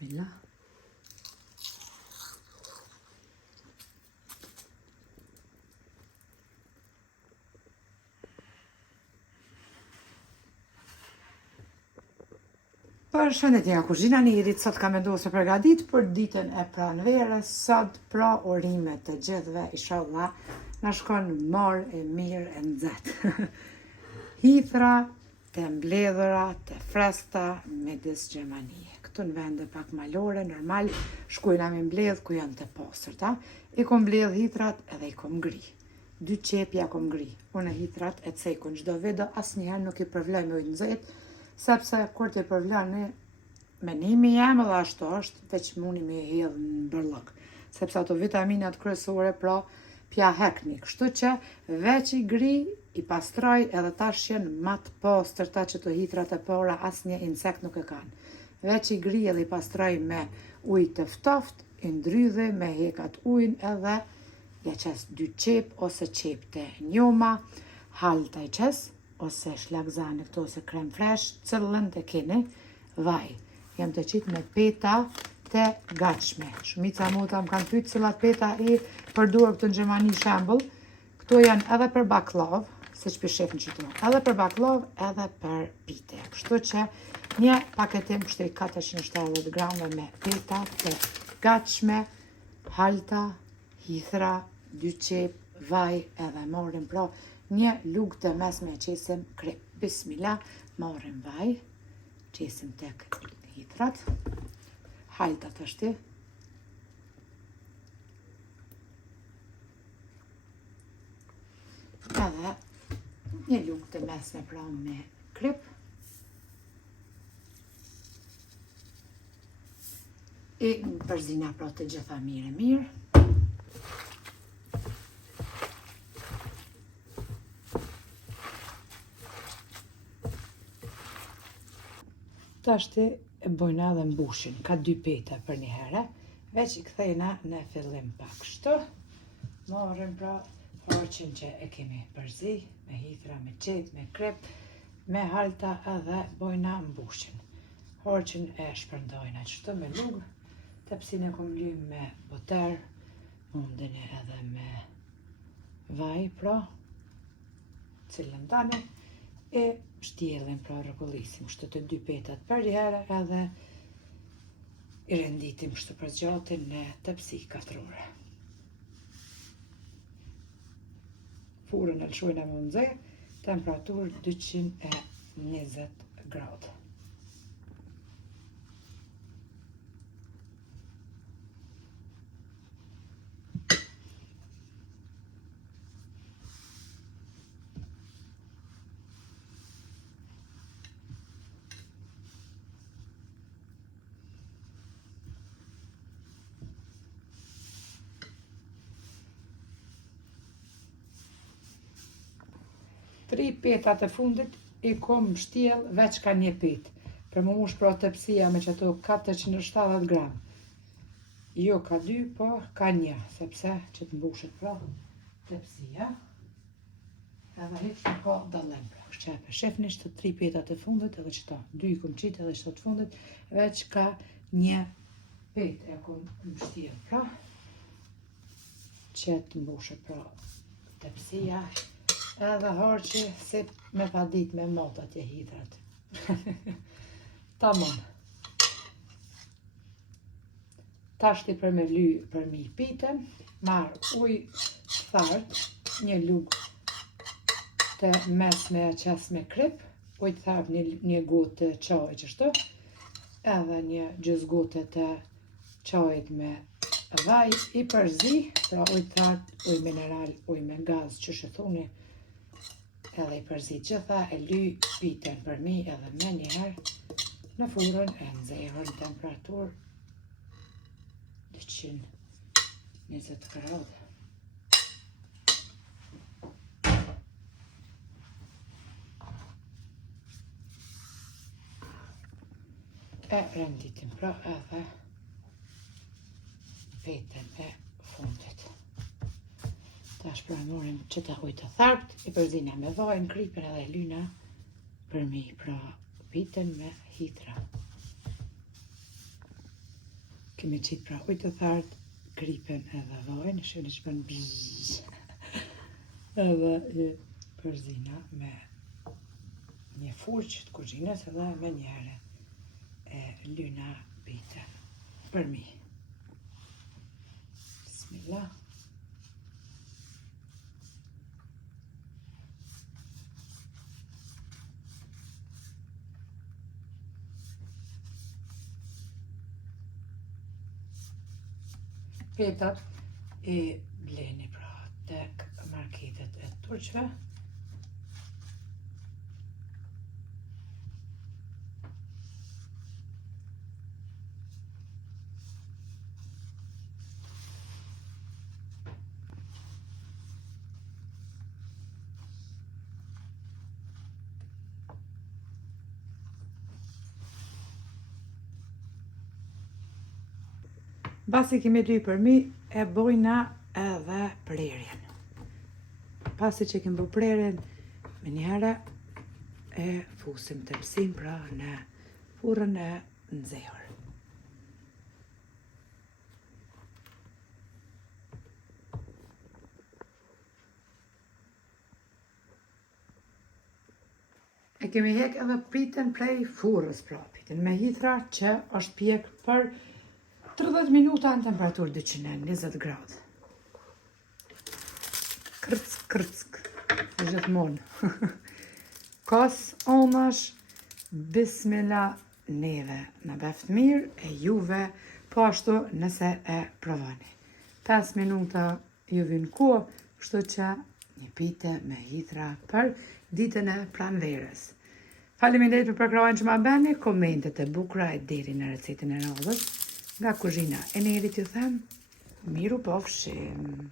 Bismillah. Për shëndetje nga kuzhina Nirit, sot kam vendosur përgatit për ditën e pranverës, sot pra urimet të gjithëve, inshallah, na shkon marë e mirë e nxehtë. Hithra të mbledhura, të freskta, midis Gjermanie. Këtu në vende pak malore, normal, shkojna me mbledh ku janë të pastërta. I kom mbledh hithrat edhe i kom ngri. 2 qepja kom ngri. Unë hithrat e cekun çdo video, asnjëherë nuk i përvloj me ujë nxehtë, sepse kur të përvlani menimi jam edhe ashtu është, veç muni me hedh në bërllëk, sepse ato vitaminat kryesore pra pja hekni, kështu që veç i gri, i pastroj edhe tash janë më të pastërta që të hithrat e para asnjë insekt nuk e kanë. Veç i gri edhe i pastroj me ujë të ftoftë, i ndrydhi me hekat ujin edhe ja qes 2 qep ose qep të njoma, halta i qes, ose shlagzane këto ose krem fresh, cëllën të keni, vaj. Jam të qitë me peta të gatshme. Shumica mota më kanë pyet cilat peta i përdor këtu në Gjermani shembull. Këto janë edhe për baklav, siç shefin qëto, edhe për baklav, edhe për pite. Kështu që një paketim kështu i 470 grama me peta të gatshme, halta, hithra, 2 qep, vaj edhe morim pra një lugë të mesme qesim krip. Bismillah, marrim vaj, qesim tek hithrat, haltat është edhe një lugë të mesme pra me krip. I përzina pra të gjitha mirë. Tashti e bojna dhe mbushin, ka 2 peta për një herë, veç i kthejna në fillim pak kështu. Marrim pra harqin që e kemi përzi, me hithra, me qet, me krip, me halta edhe bojna mbushin. Harqin e shpërndajna qështu me lugë, tepsin e kom lymë me boter, mundeni edhe me vaj pra, cilën tani, e shtjellin pra rregullisim kështu të 2 petat për herë edhe i renditim kështu për gjatin në tepsi katrore. Furën e lëshojna me nxehtë, temperaturë 220 gradë. Tri petat e fundit i kom shtjell veç ka 1 pet. Për më mush pra tepsia me që ato 470 gram. Jo ka 2, po ka 1, sepse që të mbushet pra tepsia. Edhe hiç nuk ka dallim pra. Kështu që shefni që 3 petat e fundit edhe qëta 2 i kom qitë edhe qëta të fundit, veç ka 1 pet e kom shtjell pra. Që të mbushet pra tepsia. Edhe harqi si me padit me matat e hithrat. Tamam. Tashti për me ly për mi pitën, marr ujë thart, një lugë të mesme e qes me krip, ujë thart një gotë të çajit qështu, edhe një gjysgote të çajit me vaj, i përzi, pra ujë thart, ujë mineral, ujë me gaz që shëthuni, edhe i përzi gjitha, e ly pitën për mi edhe me njëherë në furën e nxehur në temperaturë 220 gradë. E renditim pra edhe petën e fundit. Tash pra morim qëta ujë të tharpt, i përzina me vaj, në kripën edhe lyna për mi pra pitën me hithra. Kemi qitë pra ujtë të thartë, kripen edhe vojnë, shëni që bën bzzz. Edhe përzina me një furqë të kuzhinës edhe me njëre lyna bitën për mi. Bismillah. Petat e bleni pra tek marketet e turqve. Pasi kemi dy përmi, e bojna edhe prerjen. Pasi që kemi bërë prerjen, me njëherë e fusim tepsin pra në furrën e nxehur. E kemi hek edhe pitën prej furrës pra, pitën me hithra që është pjek për 30 minuta në temperaturë 220 gradë. Kërck, gjithmonë. Kas onash, bismillah, neve në beft mirë, e juve po ashtu nëse e provani. 5 minuta ju vin kohë, kështu që një pite me hithra për ditën e pranverës. Faleminderit për përkrahjen që ma bëni, komentet e bukura e deri në recetën e radhës. Nga kuzhina e Nerit ju them, miru pofshim.